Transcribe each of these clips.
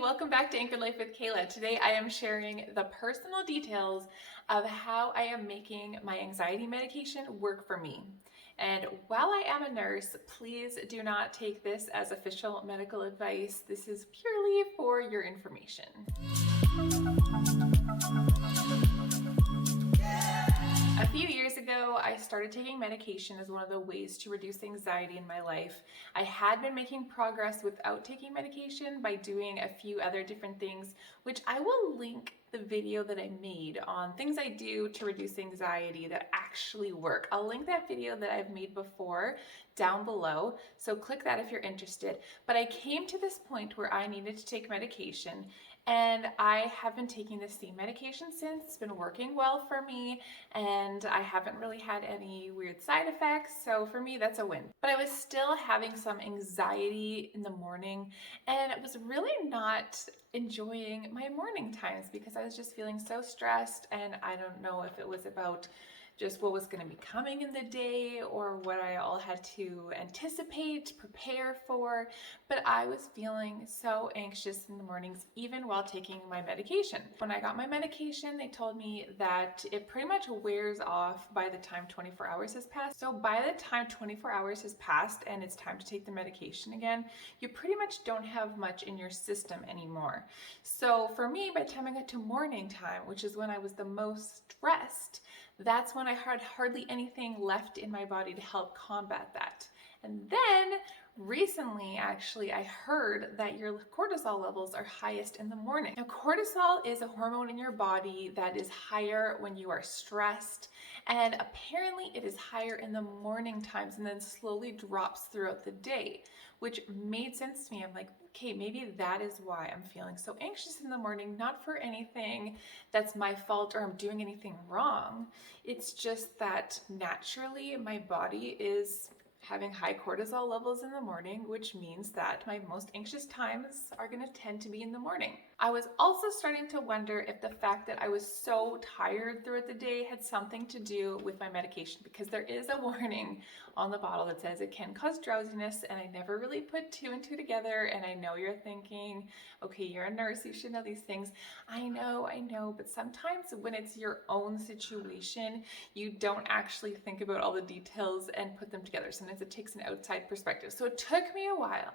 welcome back to Anchored Life with Kayla. Today I am sharing the personal details of how I am making my anxiety medication work for me. And while I am a nurse, please do not take this as official medical advice. This is purely for your information. A few years ago, I started taking medication as one of the ways to reduce anxiety in my life. I had been making progress without taking medication by doing a few other different things, which I will link the video that I made on things I do to reduce anxiety that actually work. I'll link that video that I've made before down below, so click that if you're interested. But I came to this point where I needed to take medication, and I have been taking the same medication since. It's been working well for me, and I haven't really had any weird side effects, so for me that's a win. But I was still having some anxiety in the morning, and it was really not enjoying my morning times because I was just feeling so stressed, and I don't know if it was about just what was going to be coming in the day or what I all had to anticipate, prepare for, but I was feeling so anxious in the mornings even while taking my medication. When I got my medication, they told me that it pretty much wears off by the time 24 hours has passed. So by the time 24 hours has passed and it's time to take the medication again, you pretty much don't have much in your system anymore. So for me, by the time I got to morning time, which is when I was the most stressed, that's when I had hardly anything left in my body to help combat that. And then recently, actually, I heard that your cortisol levels are highest in the morning. Now, cortisol is a hormone in your body that is higher when you are stressed, and apparently it is higher in the morning times and then slowly drops throughout the day, which made sense to me. I'm like, okay, maybe that is why I'm feeling so anxious in the morning, not for anything that's my fault or I'm doing anything wrong. It's just that naturally my body is having high cortisol levels in the morning, which means that my most anxious times are going to tend to be in the morning. I was also starting to wonder if the fact that I was so tired throughout the day had something to do with my medication, because there is a warning on the bottle that says it can cause drowsiness, and I never really put two and two together. And I know you're thinking, okay, you're a nurse, you should know these things. I know, but sometimes when it's your own situation, you don't actually think about all the details and put them together. Sometimes it takes an outside perspective. So it took me a while,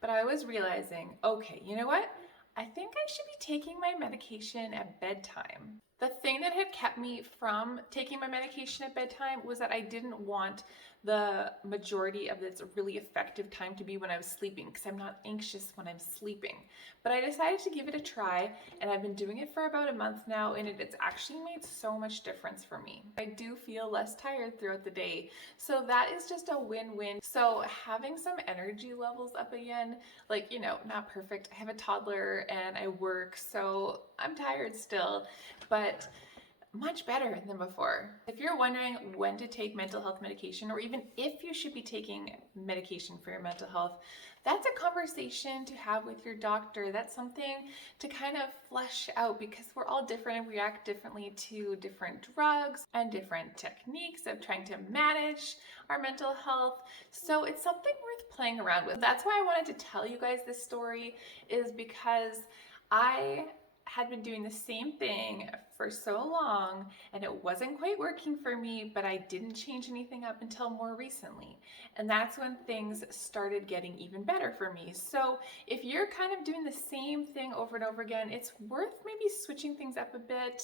but I was realizing, okay, you know what? I think I should be taking my medication at bedtime. The thing that had kept me from taking my medication at bedtime was that I didn't want the majority of this really effective time to be when I was sleeping, because I'm not anxious when I'm sleeping. But I decided to give it a try, and I've been doing it for about a month now, and it's actually made so much difference for me. I do feel less tired throughout the day, so that is just a win-win. So having some energy levels up again, like, you know, not perfect. I have a toddler and I work, so I'm tired still, but much better than before. If you're wondering when to take mental health medication, or even if you should be taking medication for your mental health, that's a conversation to have with your doctor. That's something to kind of flesh out, because we're all different and we react differently to different drugs and different techniques of trying to manage our mental health. So it's something worth playing around with. That's why I wanted to tell you guys this story, is because I had been doing the same thing for so long and it wasn't quite working for me, but I didn't change anything up until more recently. And that's when things started getting even better for me. So if you're kind of doing the same thing over and over again, it's worth maybe switching things up a bit.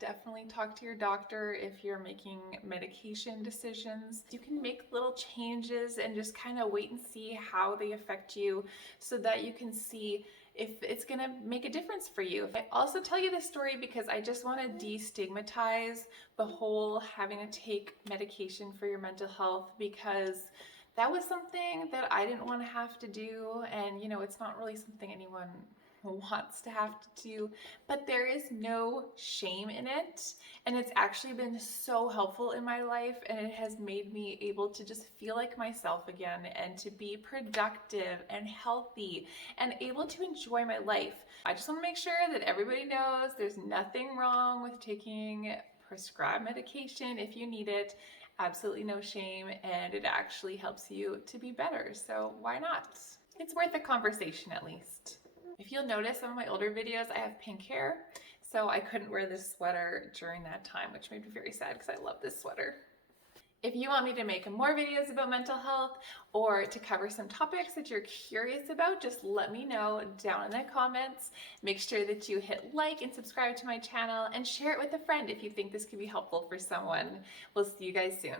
Definitely talk to your doctor if you're making medication decisions. You can make little changes and just kind of wait and see how they affect you, so that you can see if it's gonna make a difference for you. I also tell you this story because I just want to destigmatize the whole having to take medication for your mental health, because that was something that I didn't want to have to do, and you know, it's not really something anyone wants to have to do, but there is no shame in it, and it's actually been so helpful in my life, and it has made me able to just feel like myself again, and to be productive and healthy and able to enjoy my life. I just want to make sure that everybody knows there's nothing wrong with taking prescribed medication if you need it. Absolutely no shame, and it actually helps you to be better, so why not? It's worth a conversation at least. If you'll notice some of my older videos, I have pink hair, so I couldn't wear this sweater during that time, which made me very sad because I love this sweater. If you want me to make more videos about mental health or to cover some topics that you're curious about, just let me know down in the comments. Make sure that you hit like and subscribe to my channel and share it with a friend if you think this could be helpful for someone. We'll see you guys soon.